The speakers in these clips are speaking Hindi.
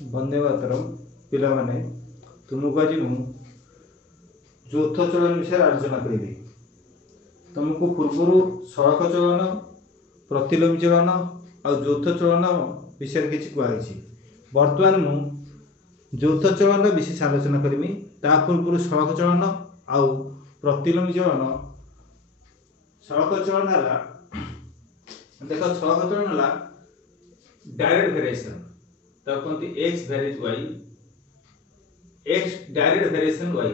वंदे मातरम पिला माने तुमको आज मु यौथ चलन विषय आलोचना करी। तुमको पूर्वर सड़क चलन प्रतिलोम चलन आ यौथ चलन विषय किसी कहुई। बर्तमान मु यौथ चलन विशेष आलोचना करी। पूर्व सड़क चलन आ प्रतिलोम चलन। सड़क चलन है देख सड़क चलन है डायरेक्ट वेरिएशन तो कहते x varies y x direct variation y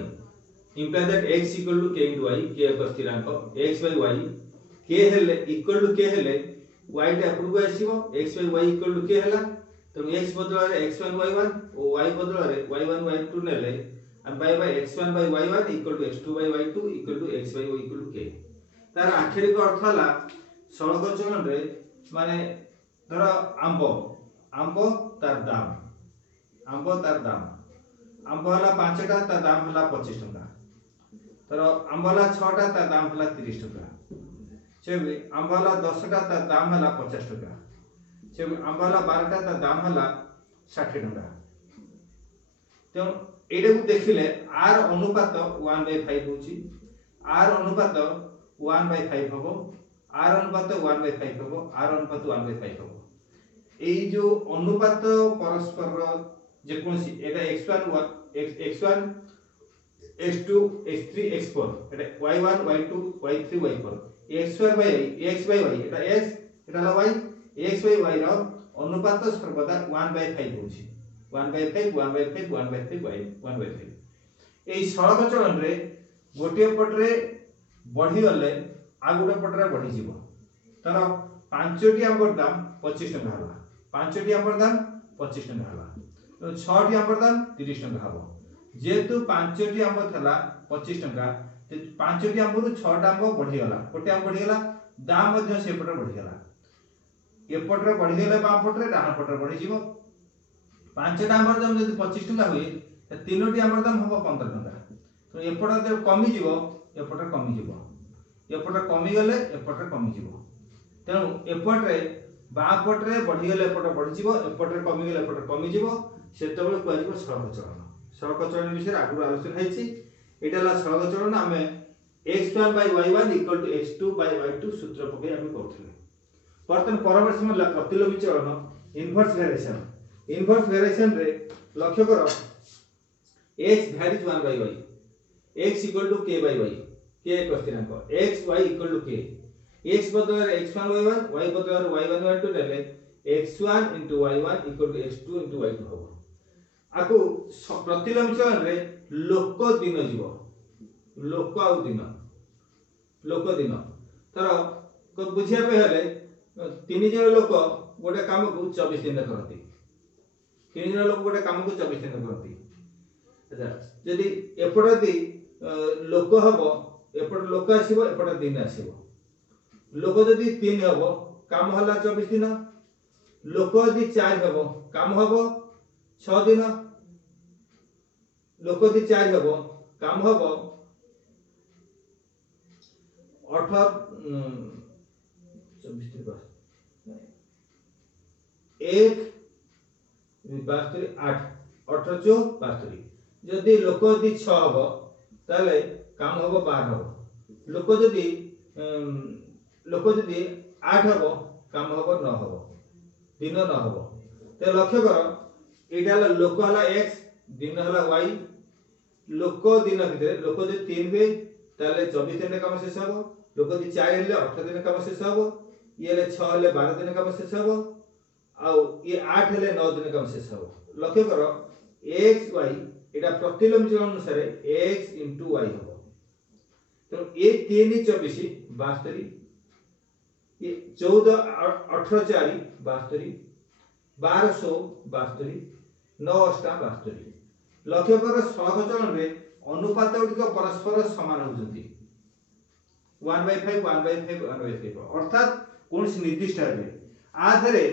imply that x equal to k into y k एक स्थिरांक x by y k हेले equal to k हेले y टा ऊपर आसीबो x by y equal to k हैला तो x बदला रे x1 y1 और y बदला रे y1 y2 नेले हम पाइबा x1 by y1 equal to x2 by y2 equal to x by y equal to k। तार आखिरी को अर्थ हला सड़क चलन रे माने धर आंब तार दाम आंब हला 5टा तार दाम हला 25 टका तर आंब हला 6टा तार दाम हला 30 टका छेबे आंब हला 10टा तार दाम हला 50 टका छेबे आंब हला 12टा तार दाम हला 60 टका। तो एटा को देखिले r अनुपात 1/5 होची r अनुपात 1/5 हबो r अनुपात 1/5 हबो r अनुपात 1/5 हबो। এই जो अनुपात परस्पर जेकोसी एटा x1 x2 x3 x4 Etah y1 y2 y3 y4 x2 by x by y Etah x Etah y x by y रो अनुपात सर्वदा 1/5 होची 1/5 1/5 1/5 1/5। एई सड़क चलन रे गोटे पटरे बढ़ी गले आ गोटे पटरे बढ़ी जीवो तर 5टी आंबर दाम 25 टका हला 5टी आंबर दाम 25 टका हला तो 6टी आंबर दाम 30 टका हबो जेतु 5टी आंब थला 25 टका 5टी आंबरु 6टा आंब बढ़ी गला गोटे आंब बढ़ी गला दाम मध्ये से पटरे बढ़ी गला एपटरे बढ़ी गले बाम पटरे डान पटरे बढ़ी जीवो 5टा आंबर दाम जदि 25 टका हुए त 3टी आंबर दाम हबो 15 टका तो एपटा जे कमी जीवो एपटा कमी जीवो एपटा कमी गले एपटा कमी जीवो तेणु एपटरे बा पटरे बढ़ी गले एपट बढ़ी जीवो एपटरे कमी गले एपट कमी जीवो सेतबेले कुआ जीवो सड़क चलन विषय आगु आलोचना हेछि। एटा ला सड़क चलन आमे x1 by y1 equal to x2 by y2 सूत्र पके आमे करथले। बर्तन परवर्ती समय प्रतिलोमी चलन इनवर्स वेरिएशन रे लक्ष्य करो x varies 1 by y x equal to k by y k एक स्थिरांक x y equal to k x बदल x1 y1 y बदल y1 y2 देले x1 into y1 equal to x2 into y2 हो आको प्रतिलोम चलन रे लोक दिन जीवो लोक आउ दिन तर को बुझिया पे हेले तीन जण लोक गोटे काम को 24 दिन करती तीन जण लोक गोटे काम को 24 दिन करती अच्छा यदि एपडती लोक हबो एपड लोक आसीबो एपड दिन आसीबो लोक जदि 3 हबो काम हला 24 दिन लोक जदि 4 हबो काम हबो 6 दिन लोक जदि 4 हबो काम हबो 18 24 दिन 1 72 8 18 4 72 जदि लोक जदि 6 हबो ताले काम हबो 12 हबो लोक जदि 8 हबो काम हबो 9 हबो दिन 9 हबो ते लक्ष्य कर एटा लोक हला x दिन हला y लोक दिन भितर लोक जदि 3 बे ताले 24 दिन काम शेष हबो लोक जदि 4 हेले 18 दिन काम शेष हबो ये ले 6 हेले 12 दिन काम शेष हबो आ ये 8 हेले 9 दिन काम शेष हबो। लक्ष्य कर x y एटा प्रतिलोम चलन अनुसार x into y हबो तो ये 3 24 72 ये 14 18 4 72 12 72 9 72 लक्ष्य कर सड़क चलन रे अनुपात गुडिक परस्पर समान होजंती 1/5 1/5 1/5 अर्थात कोन निर्दिष्ट है आधरे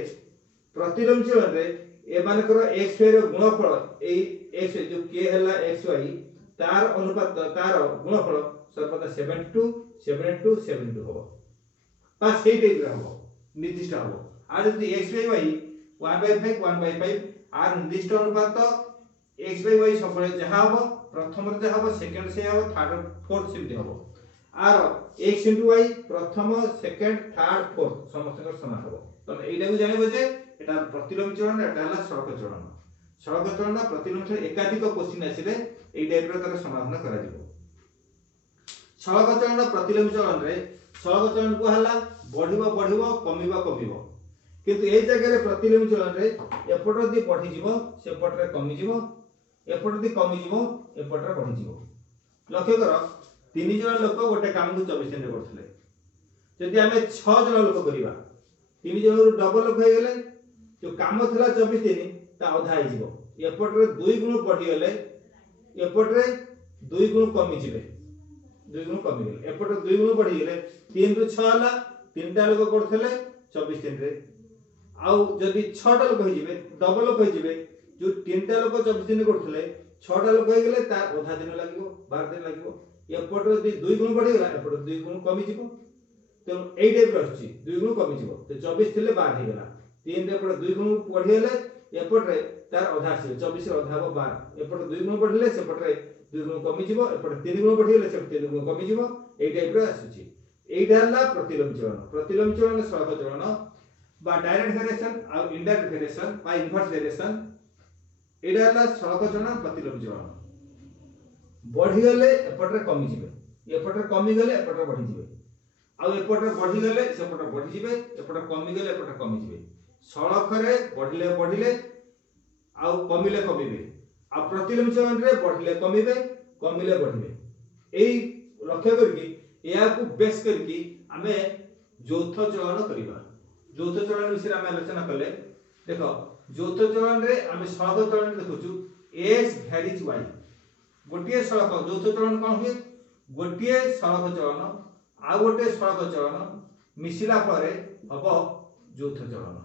प्रतिलोम चलन रे ए मानकर x y रो गुणफल ए x जो k हला x y तार अनुपात तार गुणफल सर्वदा 72 72 72 हो पास हे टाइप रे हो निर्दिष्ट हो आ जदि x y 1/5 1/5 आर निर्दिष्ट अनुपात x by y सब जहाँ हम प्रथम जहाँ हम सेकेंड से हम थर्ड फोर्थ से हम आर x * y प्रथम सेकेंड थर्ड फोर्थ समस्त समान हम तो एटा को जानिबो जे एटा प्रतिलोम चलन एटा हला सड़क चलन प्रतिलोम चलन एकाधिक क्वेश्चन आसिले एई टाइप रो तार समाधान करा दिबो सड़क चलन प्रतिलोम चलन रे सड़क चलन को हला बढ़िबो कमिबो किंतु ए जगह रे प्रतिलोम चलन रे एपट दी बढ़ी जीवो सेपट रे कमी जीवो एपट दी कमी जीवो एपट रे बढ़ी जीवो लक्ष्य कर तीन जन लोक गोटे काम को 24 दिन रे करथले जदि हमें 6 जन लोक करिबा तीन जन रो डबल लोक हे गेले जो काम थला 24 दिन ता आधा हे जीवो एपट रे 2 गुण बढ़ी गेले एपट रे 2 गुण कमी जीवे 2 गुण कमी गेले एपट रे 2 गुण बढ़ी गेले 3 रु 6 हला तीनटा लोक करथले 24 दिन रे आउ जदि 6 टा लोक हो जिवे डबल लोक हो जिवे जो 3 टा लोक 24 दिन करथले 6 टा लोक हो गेले ता आधा दिन लागिवो 12 दिन लागिवो एपट रे 2 गुण बढ़ी गेला एपट 2 गुण कमी जिवो तो एई टाइप रहछि 2 गुण कमी जिवो तो 24 थिले 12 हे गेला 3 रे एपट 2 गुण बढ़ी गेले एपट रे तार आधा से 24 रे आधा हो 12 एपट 2 गुण बढ़िले सेपट रे 2 गुण कमी जिवो एपट 3 गुण बढ़ी गेले सेपट 3 गुण कमी जिवो एई टाइप रे आसुछि एइटा हला प्रतिलोम चलन सड़क चलन बा डायरेक्ट वेरिएशन और इनडायरेक्ट वेरिएशन बा इनवर्स वेरिएशन एडा हला सड़क चलन प्रतिलोम चलन बढ़ी गले एपट रे कमी जिवे एपट रे कमी गले एपट रे बढ़ी जिवे आ एपट रे बढ़ी गले सेपट रे बढ़ी जिवे एपट रे कमी गले एपट रे कमी जिवे सड़क रे बढ़िले आ कमिले कमिबे आ प्रतिलोम चलन रे बढ़िले कमिबे कमिले बढ़िबे एई लक्ष्य करके या को बेस करके हमें यौथ चलन करिबा यौथ चलन विषय हम आलोचना कले देखो यौथ चलन रे हम सड़क चलन देखुछु x भैरिज y गोटिए सड़क यौथ चलन कोन हुए गोटिए सड़क चलन आ गोटे सड़क चलन मिसिला परे हबो यौथ चलन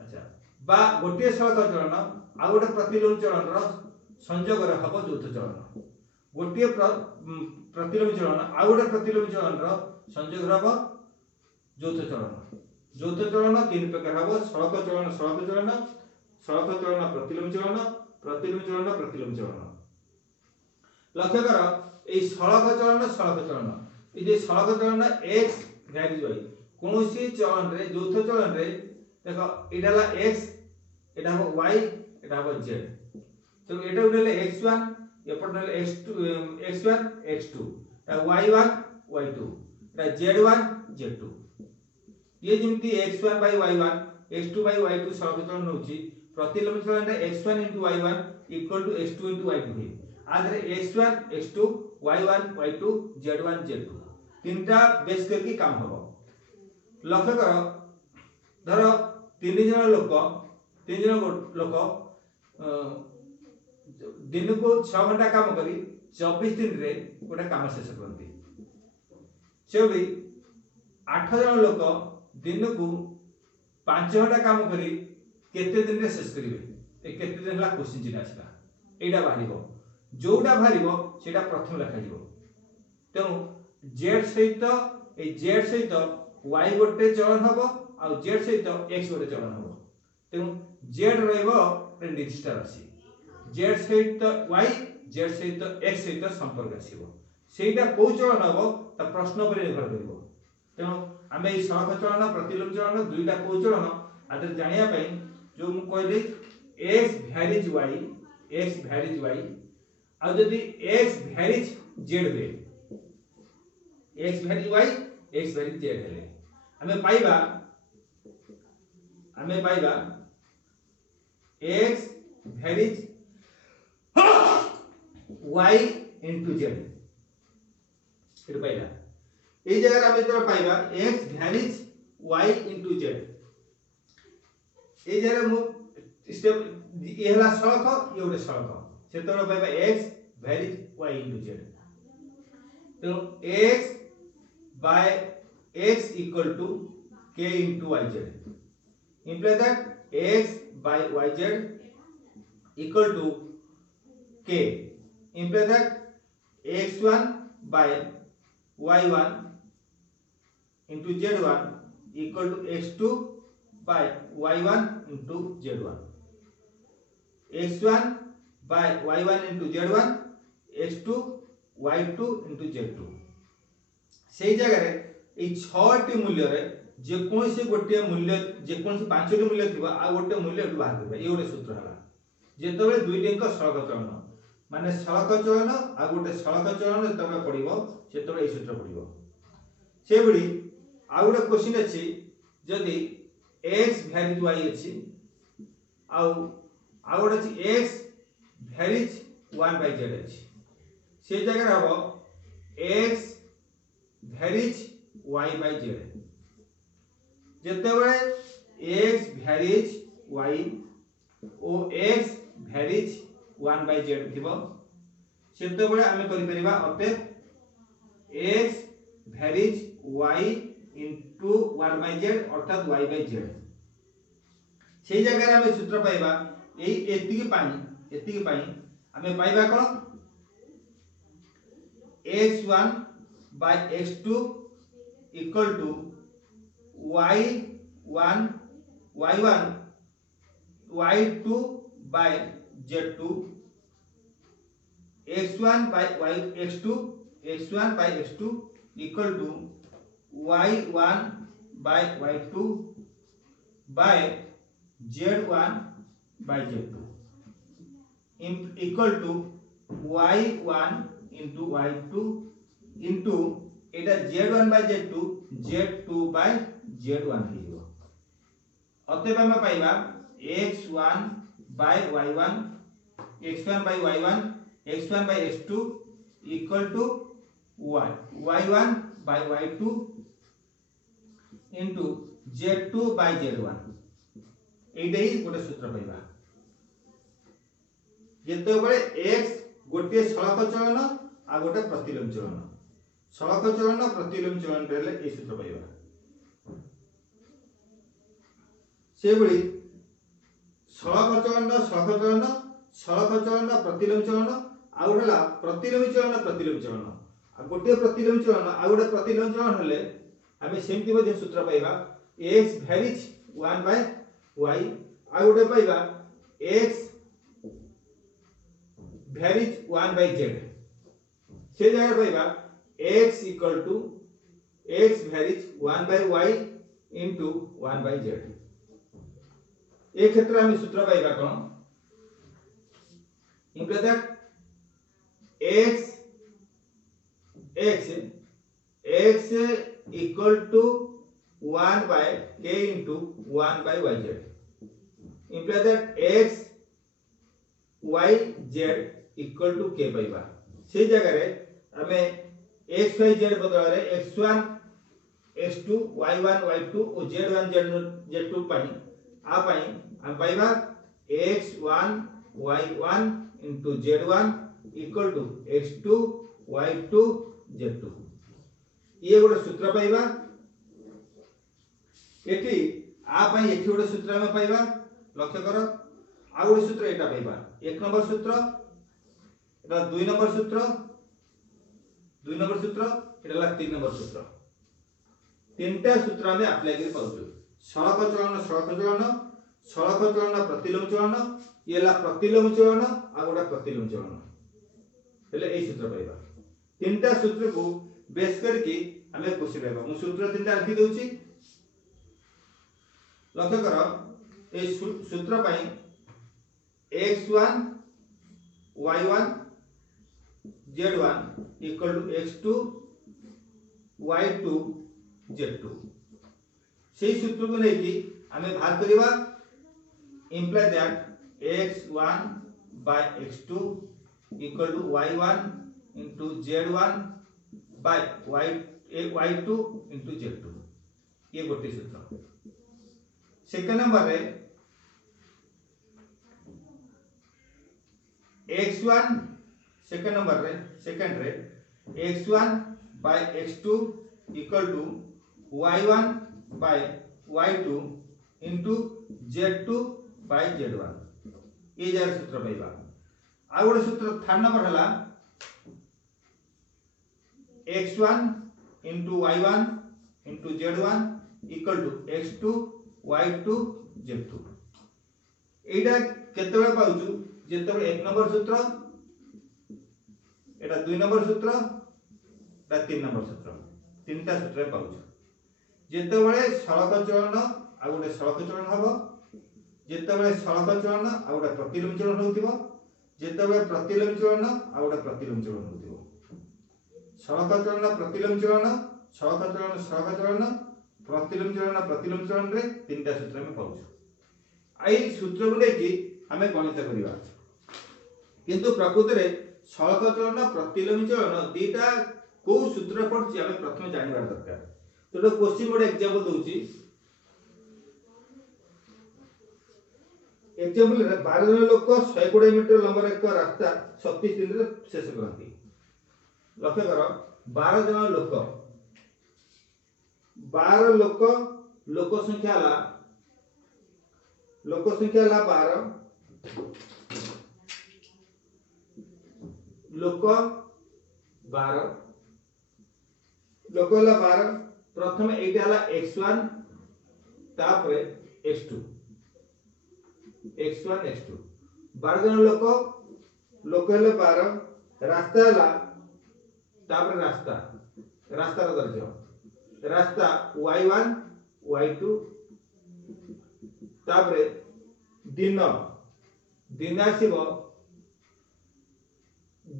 अच्छा बा गोटिए सड़क चलन आ गोटे प्रतिलोम चलन रो संयोग रे हबो यौथ चलन गोटिए प्रतिलोम चलन आ गोटे प्रतिलोम चलन रो संयोग हबो यौथ चलन तीन प्रकार हबो सड़क चलन प्रतिलोम चलन प्रतिलोम चलन लक्ष्य कर ए सड़क चलन ए जे सड़क चलन x भैरिज y कोनोसी चलन रे यौथ चलन रे देखो एटा ला x एटा हो y एटा हो z तो एटा उडले x1 एपट उडले x1 x2 y1 y2 z1 z2 ये जेमती x1 by y1 x2 by y2 सड़क चलन नउची प्रतिलोम चलन रे x1 y1 x2 y2 हे आदरे x1 x2 y1 y2 z1 z2 तीनटा बेस करके काम हबो लक्ष्य कर धरो तीन जन लोक दिन को 6 घंटा काम करी 24 दिन रे गोटे काम शेष करती से भी 8 जन लोक दिन को 5 घंटा काम करी केते दिन रे शेष करिवे ए केते दिन हला क्वेश्चन चिन्ह आसला एटा बाहिबो जोटा बाहिबो सेटा प्रथम लिखा जिवो तेनु z सहित ए z सहित y गोटे चलन हबो आ z सहित x गोटे चलन हबो तेनु z रहइबो निर्दिष्ट राशि z सहित y z सहित x सहित संपर्क आसीबो सेटा को चलन हबो त प्रश्न पर निर्भर करबो तेनु आमे ई सड़क चलन प्रतिलोम चलन दुईटा को चलन आदर जानिया पई जो मु कहली x भैरिज y आ जदी x भैरिज z बे x भैरिज y x भैरिज z हेले हमें पाइबा x भैरिज y into z एटा पाइला ए जगह हम तो पाइबा x भैरिज y into z ए जगह मु स्टेप ये हला सड़क ये गोटे सड़क से तो पाइबा x भैरिज y into z तो x by x equal to k into yz imply that x by yz equal to k imply that x1 by y1 into z1 equal to x2 by y1 into z1 x1 by y1 into z1 x2 y2 into z2 से जगह ये 6टी मूल्य रे जेकोसी गोटे मूल्य जेकोसी 5टी मूल्य थिबा आ गोटे मूल्य एटु बाहर करबा ये गोटे सूत्र हला जेतबे दुईटीक सड़क चलन माने सड़क चलन आ गोटे सड़क चलन जेतबे पड़िबो सेतबे ए सूत्र पड़िबो से बडी आ गोटे क्वेश्चन अछि जदि x भ्यारिज y अछि आ गोटे अछि x भ्यारिज 1 बाय z अछि से जगह हबो x varies y by z जेतेबे x भ्यारिज y ओ x भ्यारिज 1 बाय z थिबो सेतेबे आमे करि परिबा अतः x varies y into 1 by z अर्थात y by z से जगह आमे सूत्र पाइबा एतिकी पाई आमे पाइबा कोन x1 by x2 equal to y1 y2 by z2 x1 by x2 equal to y1 by y2 by z1 by z2 equal to y1 into y2 into Etah z1 by z2 z2 by z1 हे जो अतः हम पाइबा x1 by y1 x1 by y1 x1 by x2 equal to y1 by y2 into z2 by z1 एटा ही गोटे सूत्र पाइबा जेते बळे x गोटे सड़क चलन आ गोटे प्रतिलोम चलन सड़क चलन प्रतिलोम चलन रहले ए सूत्र पाइबा से बळी सड़क चलन प्रतिलोम चलन आ गोटेला प्रतिलोम चलन आ गोटे प्रतिलोम चलन आ गोटे प्रतिलोम चलन हले आमे सेमति मध्ये सूत्र पाइबा x भ्यारिज 1 बाय y आ गोटे पाइबा x भ्यारिज 1 बाय z से जगह पाइबा x equal to x varies 1 by y into 1 by z ए क्षेत्र हम सूत्र पाइबा कोन imply that x equal to 1 by k into 1 by yz imply that x y z equal to k पाइबा से जगह रे हमें x y z बदल रे x1 x2 y1 y2 और z1 z2 पाई आ पाई हम पाइबा x1 y1 into z1 equal to x2 y2 z2 ये गोटे सूत्र पाइबा एठी आ पाई एठी गोटे सूत्र हम पाइबा लक्ष्य करो आ गोटे सूत्र एटा पाइबा एक नंबर सूत्र एटा दुई नंबर सूत्र एटा ला तीन नंबर सूत्र तीनटा सूत्र हम अप्लाई करि पाउछु सड़क चलन प्रतिलोम चलन ये ला प्रतिलोम चलन आ गोटा प्रतिलोम चलन हेले ए सूत्र पाइबा तीनटा सूत्र को बेस करके हमें क्वेश्चन पाइबा मु सूत्र तीनटा लिखि दउची लक्ष्य करो ए सूत्र पाई x1 y1 z1 equal to x2 y2 z2 से सूत्र को लेके हमें भाग करिबा imply that x1 by x2 equal to y1 into z1 by y2 into z2 ये गोटे सूत्र सेकंड नंबर रे x1 सेकंड नंबर रे सेकंड रे x1 by x2 equal to y1 by y2 into z2 by z1 ये जार सूत्र पाइबा आ गोटे सूत्र थर्ड नंबर हला x1 into y1 into z1 equal to x2 y2 z2 Etah केतेबेले पाउछु जेतेबेले 1 number सूत्र एटा 2 नंबर सूत्र एटा 3 नंबर सूत्र तीनटा सूत्र पाउछु जेतेबेले सड़क चलन आ गोटे सड़क चलन हबो जेतेबेले सड़क चलन आ गोटे प्रतिलोम चलन होतिबो जेतेबेले प्रतिलोम चलन आ गोटे प्रतिलोम चलन होतिबो सड़क चलन प्रतिलोम चलन सड़क चलन प्रतिलोम चलन रे तीनटा सूत्र में पाउछु आई सूत्र गुडे की हमें गणित करिवा किंतु प्रकृति रे सड़क चलन प्रतिलोम चलन दीटा को सूत्र पड़छि हमें प्रथम जानिबार दरकार तो क्वेश्चन मोड एग्जांपल दोछि एग्जांपल 12 जन लोक 120 मीटर लंबर एक रास्ता 36 दिन रे शेष करंती लक्ष्य कर 12 जन लोक 12 लोक संख्या ला 12 लोक 12 प्रथम एटा हला x1 तापरे x2 12 जन लोक हेले 12 रास्ता हला तापरे रास्ता रो दर्ज रास्ता y1 y2 तापरे दिन आसीबो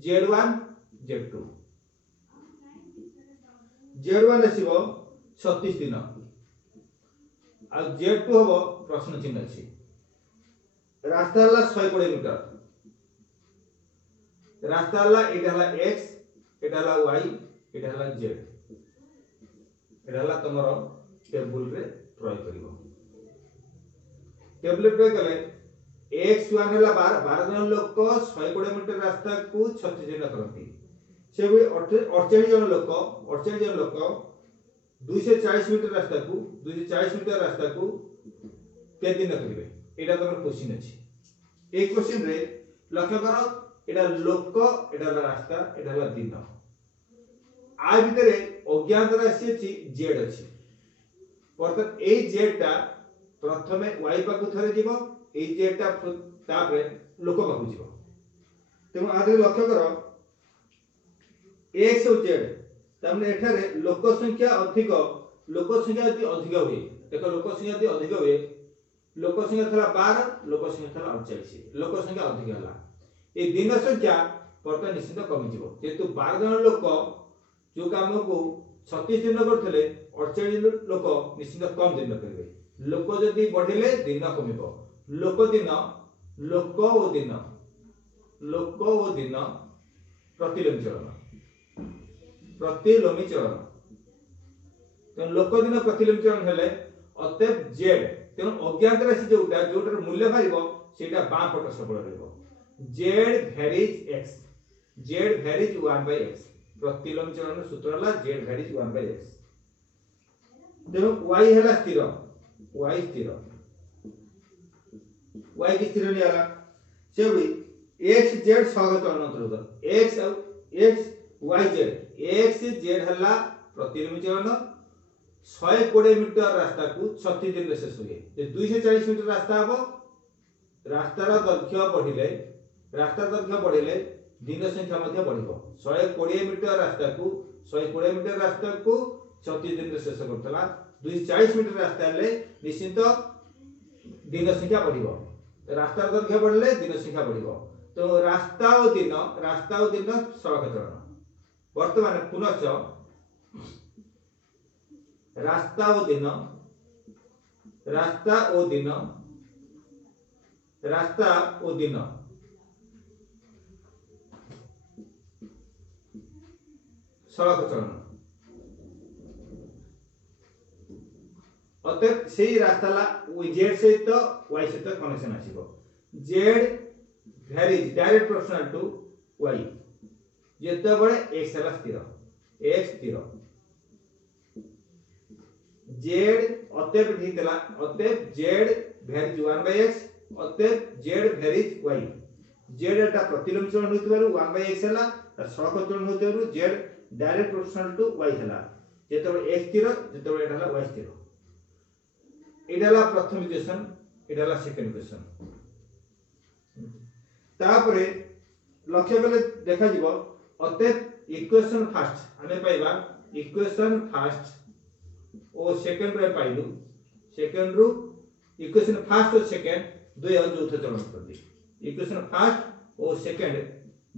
z1 z2 आसीबो 36 दिन आ z2 हबो प्रश्न चिन्ह अछि रास्ता हला 120 मीटर रास्ता हला एटा हला x एटा हला y एटा हला z एटा हला तमरो टेबल रे प्रयोग करिवो टेबल प्रयोग कले x1 हला 12 जन लोक 120 मीटर रास्ता को 36 दिन करंती से 48 जन लोक 240 मीटर रास्ता को के दिन करिवे एटा तमर क्वेश्चन अछि ए क्वेश्चन रे लक्ष्य करो एटा लोक एटा रास्ता एटा हला दिन आ भितरे अज्ञात राशि अछि z अछि अर्थात ए z टा प्रथमे y पाकु थरे जीवो ए z टा तापरे लोक पाकु जीवो तेनु आदि लक्ष्य करो x और z तमने एठारे लोक संख्या यदि अधिक हुए देखो लोक संख्या यदि अधिक हुए लोक संख्या थला 12 लोक संख्या थला 48 लोक संख्या अधिक हला ए दिन संख्या परता निश्चित कमी जीवो जेतु 12 जन लोक जो काम को 36 दिन करथले 48 लोक निश्चित कम दिन करिवे लोक जदि बढ़िले दिन कमिबो लोक ओ दिन प्रतिलोमी चलन तो लोक दिन प्रतिलोमी चलन हेले अतएव z तेनो अज्ञात राशि जोटार मूल्य भाइबो सेटा बां पट सबल रहइबो z varies x 1/x प्रतिलोम चलन सूत्र हला z varies 1/x तेनो y हला स्थिर y की स्थिर नि हला सेबी x z सगत अंतर्गत x y z x z हला प्रतिलोमी चलन 120 मीटर रास्ता को 36 दिन शेष हुए जे 240 मीटर रास्ता हबो रास्तार दैर्घ्य बढ़िले दिन संख्या मध्य बढ़िबो 120 मीटर रास्ता को 36 दिन शेष करतला 240 मीटर रास्ता ले निश्चित दिन संख्या बढ़िबो रास्तार दैर्घ्य बढ़ले दिन संख्या बढ़िबो तो रास्ता और दिन सड़क चलन वर्तमान पुनश्च रास्ता और दिन सड़क चलन अतः से रास्ता ला z सहित y सहित कनेक्शन आसीबो z varies direct proportional to y जेते बळे x हला स्थिर z अतएव हितला अतएव z varies 1/x अतएव z varies y z एटा प्रतिलोम चलन होतिबारु 1/x हला सड़क चलन होतिबारु z direct proportional to y हला जेते बळे x स्थिर जेते बळे एटा हला y स्थिर एटा हला प्रथम इक्वेशन एटा हला सेकंड इक्वेशन तापरे लक्ष्य कले देखा जीवो अतएव इक्वेशन फास्ट आमे पाइबा इक्वेशन फास्ट ओ सेकंड रे पाइलु सेकंड रु इक्वेशन फास्ट और सेकंड द्वय चौथ चरण करती इक्वेशन फास्ट और सेकंड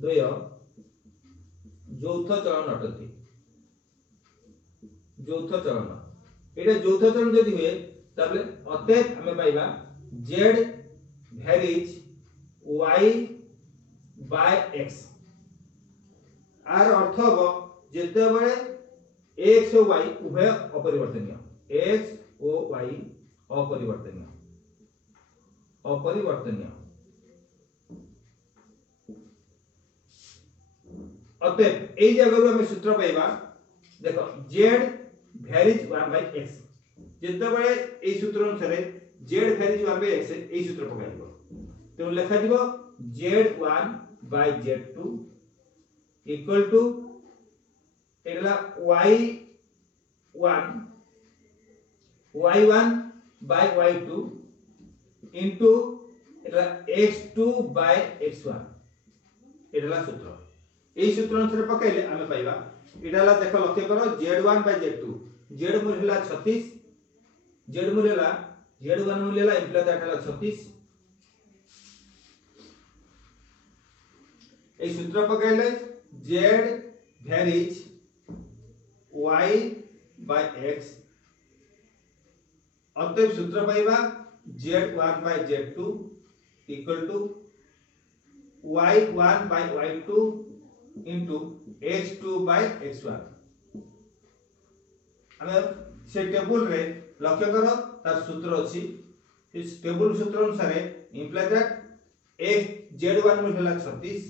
द्वय चौथ चरण अटती चौथ चरण एटा चौथ चरण जदि हुए तबले अतएव आमे पाइबा z varies y by x आर अर्थ हो जेते बळे x और y उभय अपरिवर्तनीय x और y अपरिवर्तनीय अतएव एई जगह हम सूत्र पाइबा देखो z varies 1 by x जेते बळे एई सूत्र अनुसार z varies 1 by x एई सूत्र पकाइबो तो लिखा दिबो z1 by z2 equal to एला y1 by y2 into एला x2 by x1 एला सूत्र एई सूत्र अनुसार पकाइले आमे पाइबा एडाला देखो लक्ष्य करो z1 by z2 z मूल्य हला 36 z मूल्य हला z1 मूल्य हला इम्प्लाई दैट हला 36 एई सूत्र पकाइले z varies y by x अतएव सूत्र पाइबा z1 by z2 equal to y1 by y2 into x2 by x1 हमें से टेबल रे लक्ष्य करो तार सूत्र अछि इस टेबल सूत्र अनुसार इंप्लाई दैट x z1 मूल्य हला 36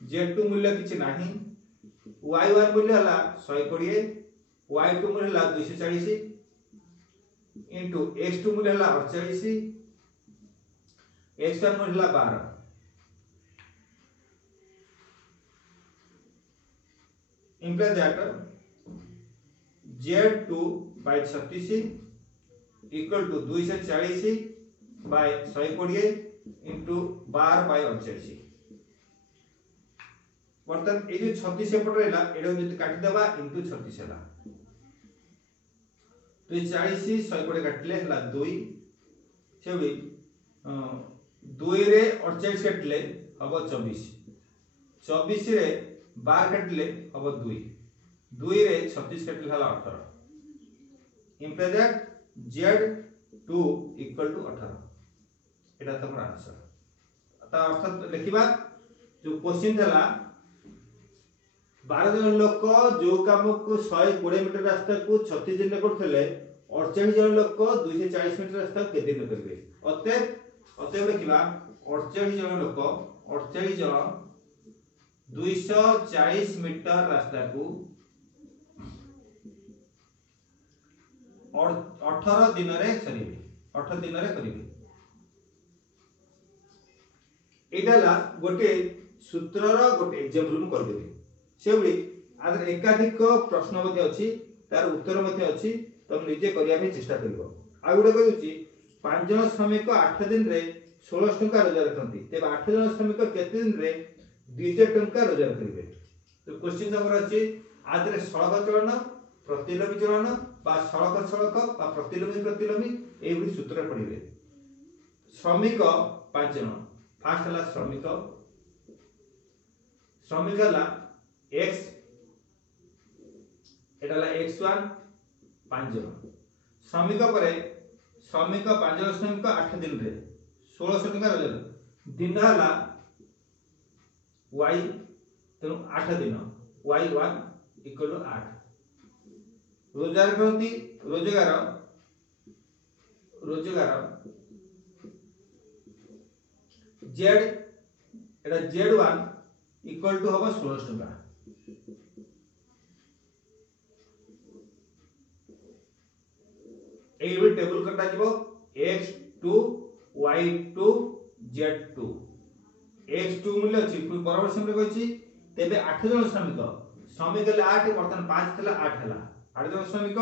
z2 मूल्य किछि नाही y1 मूल्य हला 120 y2 मूल्य हला 240 into x2 मूल्य हला 48 x1 मूल्य हला 12 imply that z2 by 36 equal to 240 by 120 into 12 by 48 बर्तन ए जो 36 एपट रहला एडो जति काटि देबा इनटू 36 हला तो 40 120 काटले हला 2 छबी 2 रे 48 काटले हबो 24 24 रे 12 काटले हबो 2 2 रे 36 काटले हला 18 imply that z2 equal to 18 एटा तमर आंसर आता अर्थ लिखिबा जो क्वेश्चन थला 12 जन लोक जो काम को 120 मीटर रास्ता को 36 दिन करथले 48 जन लोक 240 मीटर रास्ता के दिन करबे अतएव लिखिबा 48 जन लोक 48 जन 240 मीटर रास्ता को और 18 दिन रे करिवे 18 दिन रे करिवे एडाला गोटे सूत्रर गोटे एग्जांपल मु कर देबी सेबली आदर एकाधिक प्रश्न मध्ये अछि तार उत्तर मध्ये अछि तम निजे करिया पे चेष्टा करिवो आ गुडे कहउची 5 जन श्रमिक 8 दिन रे 16 टंका रोजगार करथि तेबा 8 जन श्रमिक केते दिन रे 2000 टंका रोजगार करिवे तो क्वेश्चन नंबर अछि आदरे सड़क चलन प्रतिलोमी चलन बा सड़क बा प्रतिलोमी एही सूत्र पढिबे श्रमिक 5 जन फास्ट हला श्रमिक हला x एटाला x1 5 जन श्रमिक परे श्रमिक 5 जन श्रमिक 8 दिन रे 1600 टका रोजगार दिन हला y तेनु 8 दिन y1 इक्वल टू 8 रोजगार करती रोजगार z Etah z1 equal to हबो 16 टका एई भी टेबल करता जीवो x2 y2 z2 x2 मूल्य अछि बराबर समय कहछि तेबे 8 जन श्रमिक ले 8 वर्तमान 5 थला 8 हला 8 जन श्रमिक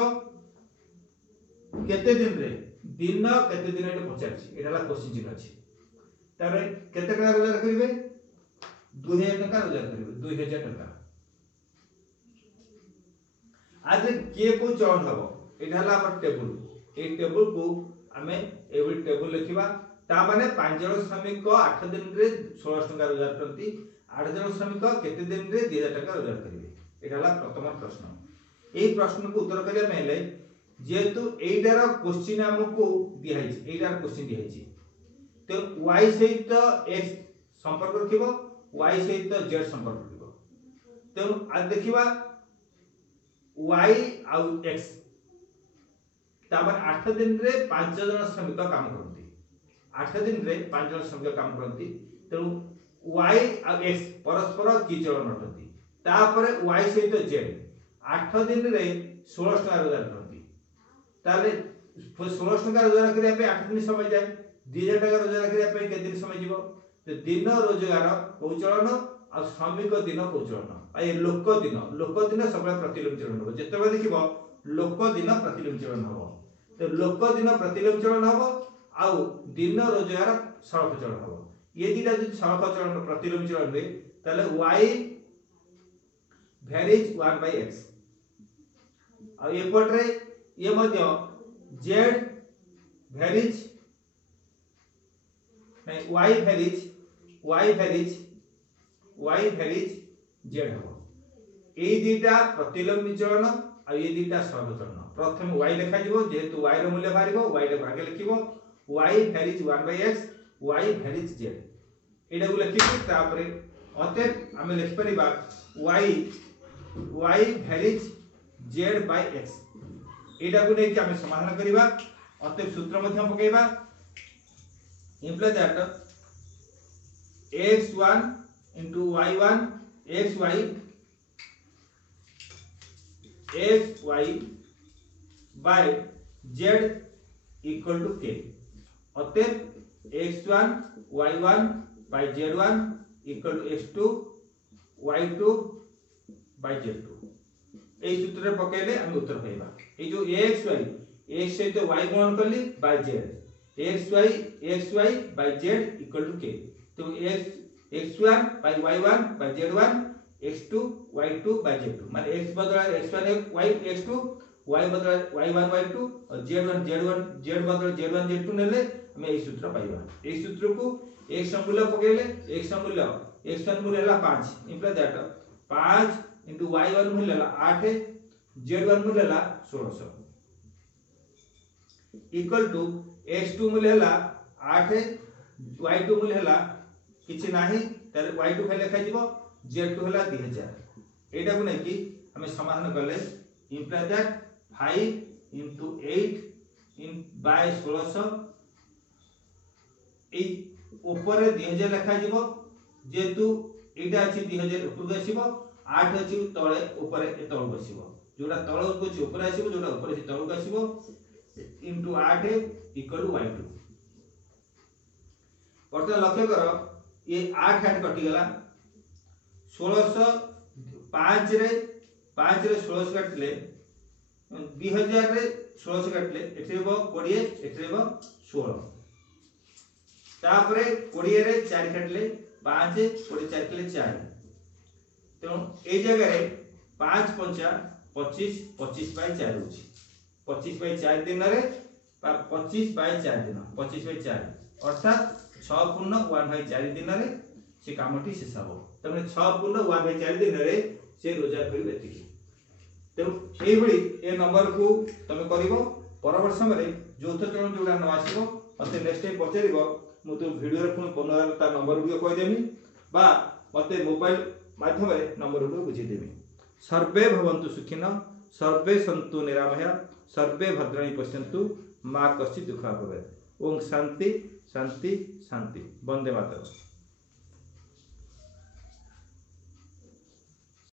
केते दिन रे दिन केते दिन एटा पचाछि एटाला क्वेश्चन चिन्ह अछि तारे केते टका रोजगार करिवे 2000 टका रोजगार करिवे 2000 टका। आज के को चलन हबो एटा हला हमर टेबल ए टेबल को हमें एवरी टेबल लिखिबा ता माने 5 जण श्रमिक 8 दिन रे 16 टका रोजगार करती 8 जण श्रमिक केते दिन रे 2000 टका रोजगार करिवे एटा हला प्रथम प्रश्न। ए प्रश्न को उत्तर करिया मेले जेतु एटार क्वेश्चन हमको दिया है एटार क्वेश्चन दिया है तो y सहित x संपर्क रखिबो y सहित z संपर्क रखिबो तो आज देखिबा y आउ x तापर 8 दिन रे 5 जन श्रमिक काम करती 8 दिन रे 5 जन श्रमिक काम करती तो y आ x परस्पर की चलन अटती तापर y सहित z 8 दिन रे 16 टका रोजगार करती ताले 16 टका रोजगार करिया पे 8 दिन समय जाए 2000 टका रोजगार करिया पे के दिन समय जीवो तो दिन रोजगार कौचलन आ श्रमिक दिन कौचलन आ ए लोक दिन सब प्रतिलोम चलन हो जेते देखिबो लोक दिन प्रतिलोम चलन हो तो लोक दिन प्रतिलोम चलन हो आ दिन रोजगार सड़क चलन हो ये दिटा जो सड़क चलन प्रतिलोम चलन रे ताले y varies 1/x आ ए पटरे ये मध्य z varies नहीं y varies z हो ए दिटा प्रतिलोम चलन आ ये दिटा सड़क चलन प्रथम y लिखा जिवो जेहेतु y रो मूल्य बारिबो y रे आगे लिखिबो y varies 1/x y varies z एटा को लिखिबो तापरे अते हमें लिख परिबा y varies z/x एटा को लेके हमें समाधान करिबा अते सूत्र मध्य पकेइबा imply that x1 y1 xy by z equal to k अते x1 y1 by z1 equal to x2 y2 by z2 এই সূত্রে পকাইলে আমি উত্তর পাইবা এই যে xy x সহিত y গুণন করলি by z xy by z equal to k তো x1 by y1 by z1 x2 y2 by z2 মানে x बदला x1 y x2 y बदला y1 y2 और z1 z बदला z1 z2 नेले हमें এই सूत्र पाइबा এই सूत्र को x मूल्य पकाइले x मूल्य x1 मूल्य हला 5 इम्प्लाई दैट 5 into y1 मूल्य हला 8 z1 मूल्य हला 1600 इक्वल टू x2 मूल्य हला 8 y2 मूल्य हला किछि नाही तारे y2 खाली लिखा जिवो z2 हला 2000 एटा को नै कि हमें समाधान करले imply that 5 into 8 in by 1600 ए ऊपर 2000 लिखा जिवो जेतु एटा अछि 2000 ऊपर आसीबो 8 अछि तळे ऊपर ए तळ बसिबो जोडा तळ को ऊपर आसीबो जोडा ऊपर अछि तळ आसीबो into 8 equal to y2 वर्तमान लक्ष्य करो ये 8 8 कटि गला 1600 5 रे 1600 काटले 2000 रे 1600 काटले एठेबो 20 एठेबो 16 तापरे 20 रे 4 काटले 5 20 4 काटले 4 तो ए जगह रे 5 5 25 25 बाय 4 होची 25 बाय 4 दिन रे 25 बाय 4 दिन 25 बाय 4 अर्थात 6 पूर्ण 1 बाय 4 दिन रे से कामटी शेष हो तमे 6 पूर्ण 1 बाय 4 दिन रे से रोजगार करिवे एतिकी तो एई भली ए नंबर को तमे करिवो परवर्ती समय चौथ चरण जोडा न आसीबो मते नेक्स्ट टाइम पचारिबो मु तो वीडियो रे पुन पुनः नंबर भी कहि देमी बा मते मोबाइल माध्यम रे नंबर को बुझी देमी सर्वे भवन्तु सुखिनः सर्वे सन्तु निरामया सर्वे भद्राणि पश्यन्तु मा कश्चित् दुःखः भवेत् ओम शांति शांति शांति वंदे मातरम्।